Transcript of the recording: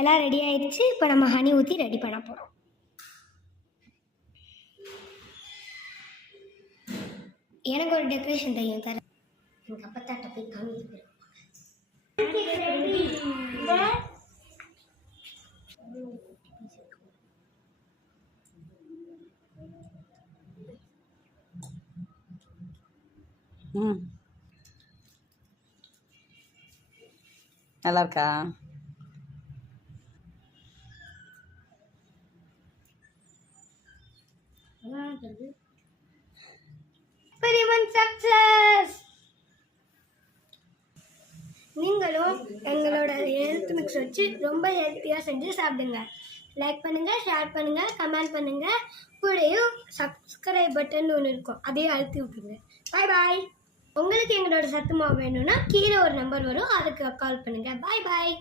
எல்லாம் ரெடி ஆயிடுச்சு. இப்போ நம்ம ஹனி ஊற்றி ரெடி பண்ண போகிறோம். எனக்கு ஒரு டெக்கரேஷன் தெரியும் தர. எங்கள் அப்பத்தாட்ட போய் காமிக்க நல்லா இருக்கா? நீங்களும் எங்களோட ஹெல்த் மிக்ஸ் வச்சு ரொம்ப ஹெல்த்தியாக செஞ்சு சாப்பிடுங்க. லைக் பண்ணுங்கள், ஷேர் பண்ணுங்கள், கமெண்ட் பண்ணுங்கள். கூடயும் சப்ஸ்கிரைப் பட்டன் ஒன்று இருக்கும், அதையும் அழுத்தி விட்டுருங்க. பாய் பாய். உங்களுக்கு எங்களோட சத்து மாவு வேணும்னா கீழே ஒரு நம்பர் வரும், அதுக்கு கால் பண்ணுங்கள். பாய் பாய்.